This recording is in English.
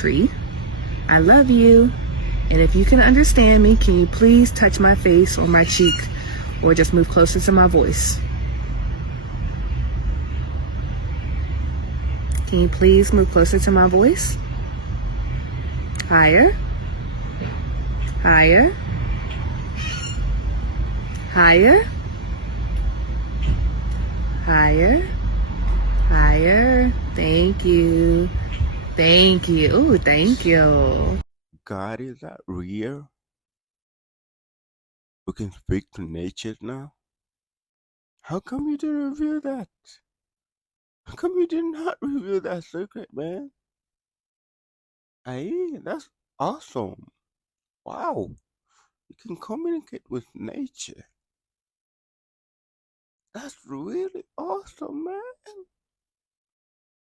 tree. I love you. And if you can understand me, can you please touch my face or my cheek or just move closer to my voice? Can you please move closer to my voice? Higher, higher, higher, higher, higher. Thank you. Thank you. Ooh, thank you. God, is that real? We can speak to nature now? How come you didn't reveal that? How come you did not reveal that secret, man? Hey, that's awesome. Wow. You can communicate with nature. That's really awesome, man.